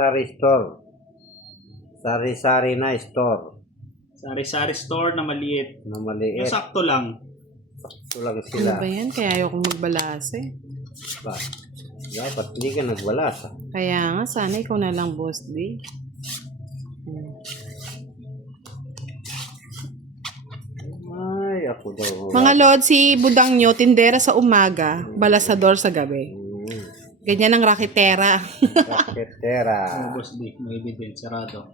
sari-sari store. Sari-sari na store. Sari-sari store na maliit. Na Yung maliit. sakto lang. Ito lang Ano sila. ba yan? Kaya ayoko magbalase. Ba? Dapat hindi ka nagwalas. Kaya nga, sana ikaw na lang, Boss D. Ay, ako daw. Mga Lord, si Budang nyo, tindera sa umaga, balasador sa gabi. Ganyan ang raketera. Raketera. Boss D, may evidence, sarado.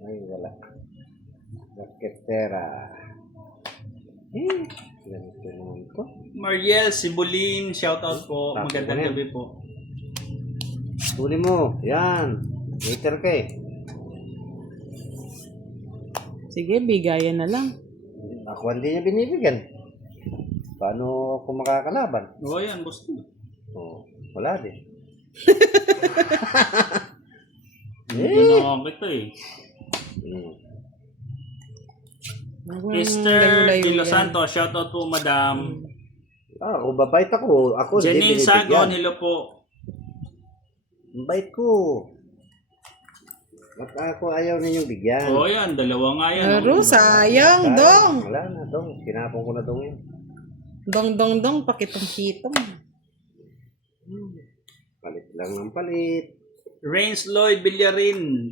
Ay, wala. Raketera. Ganito naman ko. Mariel Sibulin, shoutout po. Tapos Magandang po yan. gabi po. Huli mo. Yan. Later ka eh. Sige, bigayan na lang. Ako hindi niya binibigyan. Paano ako makakalaban? Oo yan, Boss D. Oh, wala din. Hindi na ako kita eh. Esther De Los Santos, shoutout po madam. Kung babait ako, ako hindi Janine Sagon, binibigyan. hello po. Ang bait ko. Ba't ako ayaw ninyong bigyan? Oo yan, dalawa nga yan. Pero sayang, dong. Wala na, dong. Kinapon ko na dong yun. Dong, pakitong-kitong. Palit lang ng palit. Rains Lloyd Villarin.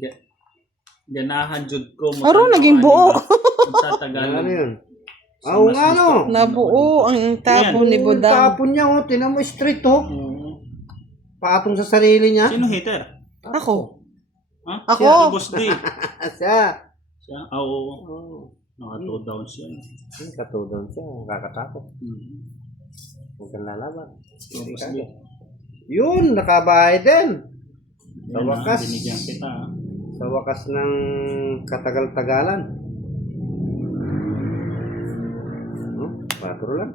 Ganahan jud ko. Aro, naging buo. Sa Ano Tagalog. yun? Oo nga no. Nabuo ang tapon ni Budang. Budang. Tapon niya, oh. Tinan mo straight, oh. Oo. Patong sa sarili niya. Sino hater? Ako. Ha? Ako. Si Boss D. Siya. Siya? Oo. Oh. Naka-2 downs yan. Katulad siya. Nakakatakot. Huwag kang lalaban. Boss D. Yun, nakabahay din. Sa Yan, wakas. binigyan kita. Sa wakas ng katagal-tagalan. Patro lang.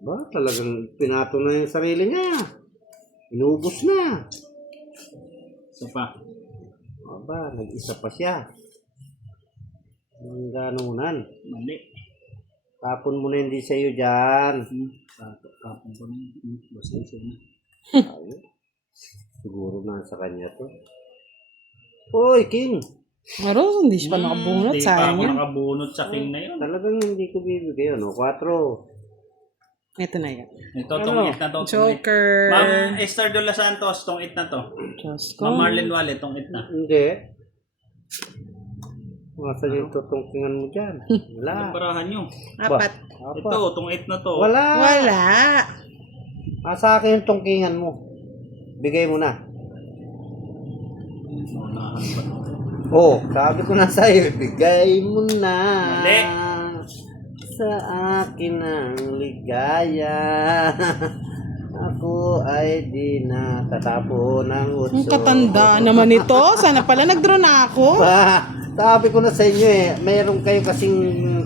Ba, talagang pinato na yung sarili niya. Inubos na. Isa pa. Aba, nag-isa pa siya. Ang ganunan. Mali. Tapon mo na hindi sa'yo dyan. Kapon ko na yun. Boss D siya na. Ayun. Siguro na sa kanya to. Hoy, King! Aro, hindi siya pa nakabunot. Hindi pa Sayang ako yan. nakabunot sa king na yun. Talagang hindi ko bibigay. Ano? 4. Ito na yan. Ito, tong it na to. Joker. Ma'am Esther De Los Santos, tong it na to. Diyos ko. Ma'am Marlene Wale, tong it na. Hindi. Masan yung tutungkingan mo dyan? Wala. Ang barahan nyo. Apat. Ito, tong it na to. Wala. Wala. Sa akin yung tungkingan mo. Bigay mo na. Unahan pa to. Oh, sabi ko na sa'yo, bigay mo na. Mali. Sa akin ang ligaya. Ako ay di na tatapo ng utso. Ang katanda naman ito. Sana pala nag-draw na ako. Sabi ko na sa inyo eh, mayroon kayo kasing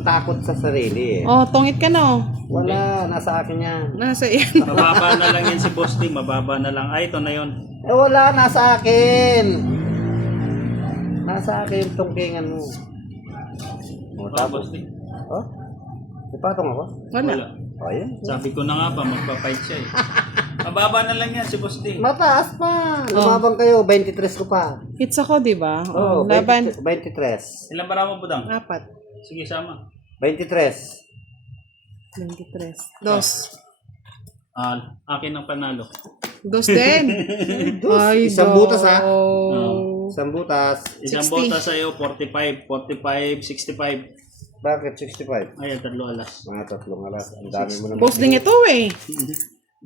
takot sa sarili eh. Oh, tungit ka no. Wala, nasa akin yan. Nasa yan. Mababa na lang yan si Boss D. Mababa na lang. Ay, ito na yun. Eh wala, nasa akin. Nasa akin yung tungkingan mo. O, Boss tapos. D. Oh? Ipatong ako? Wala. O, yan. Sabi ko na nga pa, magpa-fight siya eh. Mababa na lang yan si Boss D. Mataas pa. Lumabang kayo, 23 ko pa. Hits ako, di ba? Oh, Oh, laban. 23. Ilan bara mo, Budang? Apat. Sige, sama. 23. 23. Dos. Akin ang panalo. Dos din. Ay, Isang butas, ha? Oh. Isang butas. Isang 60. bota sa'yo, 45. 45, 65. Bakit 65? Ayan, 3 alas. Mga 3 alas. Ang dami mo naman. Boss din ito eh.